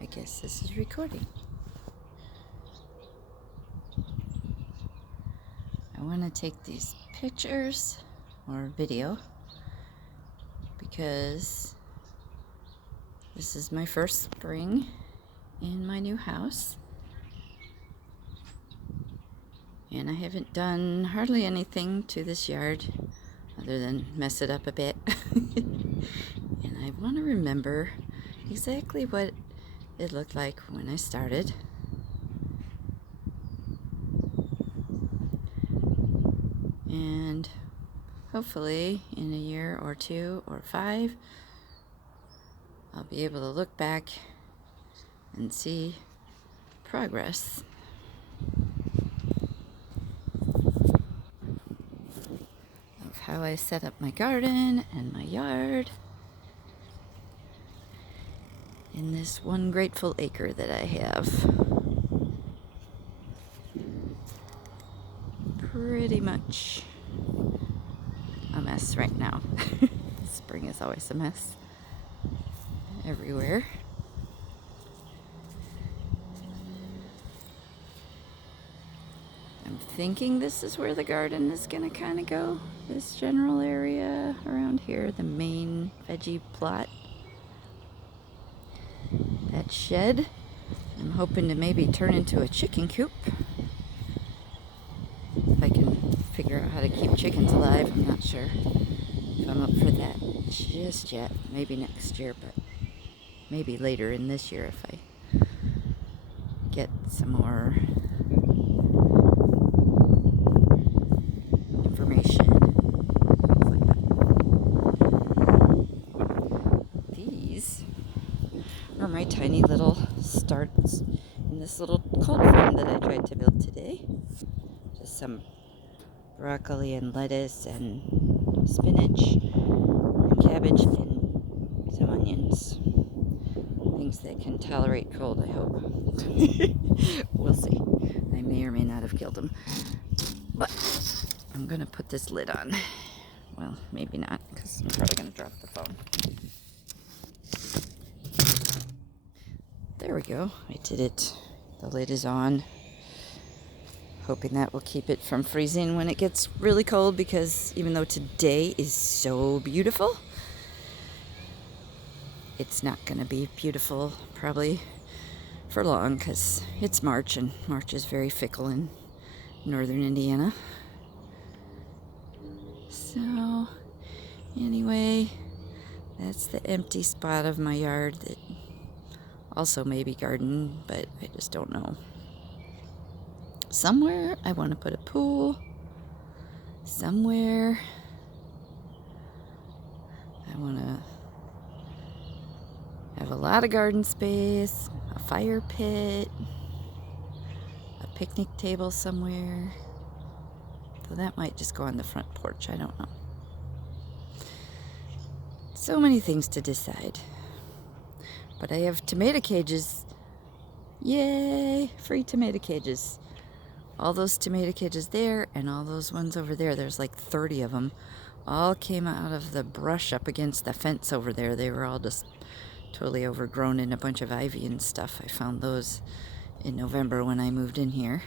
I guess this is recording. I want to take these pictures or video because this is my first spring in my new house. And I haven't done hardly anything to this yard other than mess it up a bit. And I want to remember exactly what it looked like when I started. And hopefully in a year or 2 or 5, I'll be able to look back and see progress. Of how I set up my garden and my yard in this one grateful acre that I have. Pretty much a mess right now. Spring is always a mess everywhere. I'm thinking this is where the garden is gonna kind of go. This general area around here, the main veggie plot. That shed, I'm hoping to maybe turn into a chicken coop. If I can figure out how to keep chickens alive, I'm not sure if I'm up for that just yet. Maybe next year, but maybe later in this year if I get some more information. Like that. These are my tiny little starts in this little cold frame that I tried to build today. Just some broccoli and lettuce and spinach and cabbage and some onions. Things that can tolerate cold, I hope. We'll see. I may or may not have killed them. But I'm going to put this lid on. Well, maybe not, because I'm probably going to drop the phone. There we go. I did it. The lid is on. Hoping that will keep it from freezing when it gets really cold, because even though today is so beautiful, it's not going to be beautiful probably for long, because it's March, and March is very fickle in northern Indiana. So anyway, that's the empty spot of my yard that also may be garden, but I just don't know. Somewhere I want to put a pool. Somewhere I want to have a lot of garden space, a fire pit, a picnic table somewhere. So that might just go on the front porch, I don't know. So many things to decide. But I have tomato cages. Yay! Free tomato cages. All those tomato cages there and all those ones over there, there's like 30 of them, all came out of the brush up against the fence over there. They were all just totally overgrown in a bunch of ivy and stuff. I found those in November when I moved in here,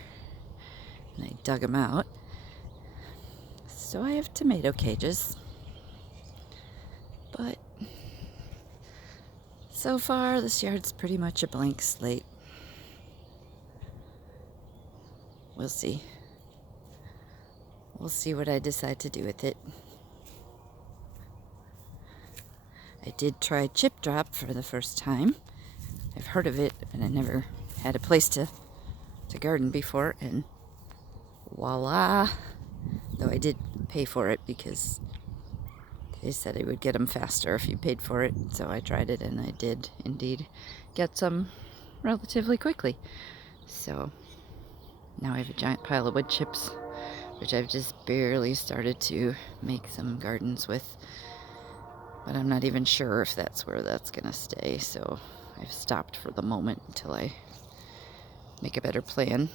and I dug them out. So I have tomato cages. But so far, this yard's pretty much a blank slate. We'll see. We'll see what I decide to do with it. I did try chip drop for the first time. I've heard of it, but I never had a place to garden before, and voila! Though I did pay for it because they said I would get them faster if you paid for it, so I tried it, and I did indeed get some relatively quickly. So now I have a giant pile of wood chips, which I've just barely started to make some gardens with. But I'm not even sure if that's where that's gonna stay, so I've stopped for the moment until I make a better plan.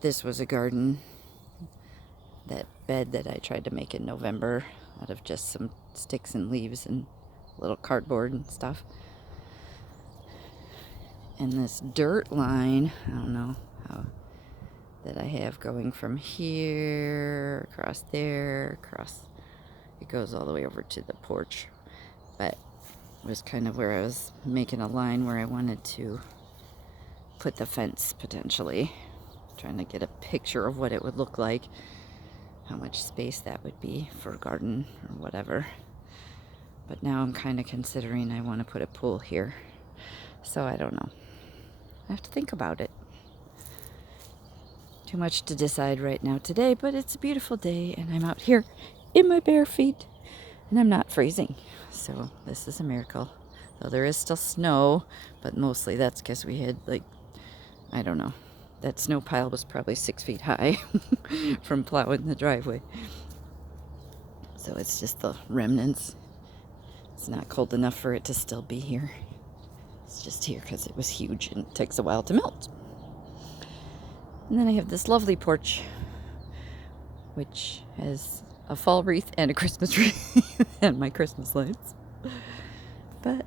This was a garden, that bed that I tried to make in November out of just some sticks and leaves and little cardboard and stuff. And this dirt line, I don't know how, that I have going from here, across there, across, it goes all the way over to the porch. But it was kind of where I was making a line where I wanted to put the fence potentially. Trying to get a picture of what it would look like, how much space that would be for a garden or whatever. But now I'm kind of considering I want to put a pool here. So I don't know. I have to think about it. Too much to decide right now today, but it's a beautiful day and I'm out here in my bare feet and I'm not freezing. So this is a miracle. Though there is still snow, but mostly that's because we had, like, I don't know. That snow pile was probably 6 feet high from plowing the driveway. So it's just the remnants. It's not cold enough for it to still be here. It's just here because it was huge and it takes a while to melt. And then I have this lovely porch, which has a fall wreath and a Christmas tree and my Christmas lights. But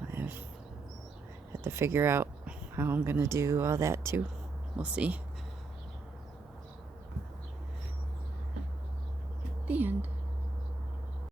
I have to figure out how I'm going to do all that too. We'll see.